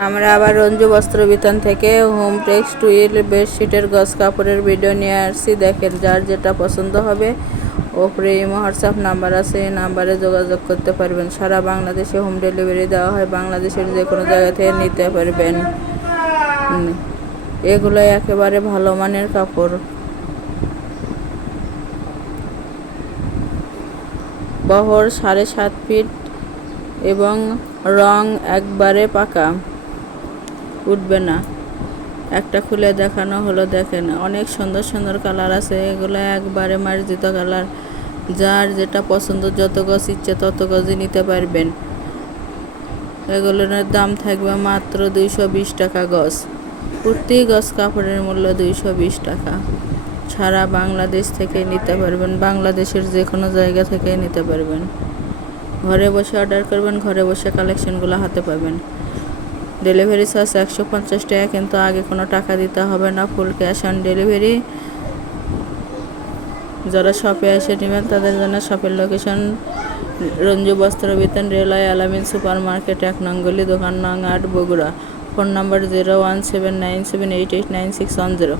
আমরা আবার রঞ্জু বস্ত্র বিতান থেকে হোম টেক্সটাইল বেডশিটের গজ কাপড়ের ভিডিও নিয়ে আসছি। দেখেন, যার যেটা পছন্দ হবে ওপরে ইমো হোয়াটসঅ্যাপ নাম্বার আছে, এই নাম্বারে যোগাযোগ করতে পারবেন। সারা বাংলাদেশে হোম ডেলিভারি দেওয়া হয়, বাংলাদেশের যে কোনো জায়গা থেকে নিতে পারবেন। এগুলো একেবারে ভালো মানের কাপড়। বহর 7.5 ফিট এবং রং একবারে পাকা, উঠবে না। একটা খুলে দেখানো হলো, দেখেন অনেক সুন্দর সুন্দর কালার আছে। এগুলো একবারে মার্জিত কালার। যার যেটা পছন্দ, যত গজ ইচ্ছে তত গজই নিতে পারবেন। এগুলোর দাম থাকবে মাত্র 220 টাকা গজ। প্রতি গজ কাপড়ের মূল্য 220 টাকা। সারা বাংলাদেশ থেকে নিতে পারবেন, বাংলাদেশের যে কোনো জায়গা থেকে নিতে পারবেন। ঘরে বসে অর্ডার করবেন, ঘরে বসে কালেকশনগুলো হাতে পাবেন। ডেলিভারি চার্জ 150 টাকা, কিন্তু আগে কোনো টাকা দিতে হবে না, ফুল ক্যাশ অন ডেলিভারি। যারা শপে এসে নেবেন তাদের জন্য শপের লোকেশন রঞ্জু বস্ত্র বিতান, রেলওয়ে আলামিন সুপার মার্কেট, 1 নং গলি, দোকান নং 8, বগুড়া। ফোন নম্বর 01797889610।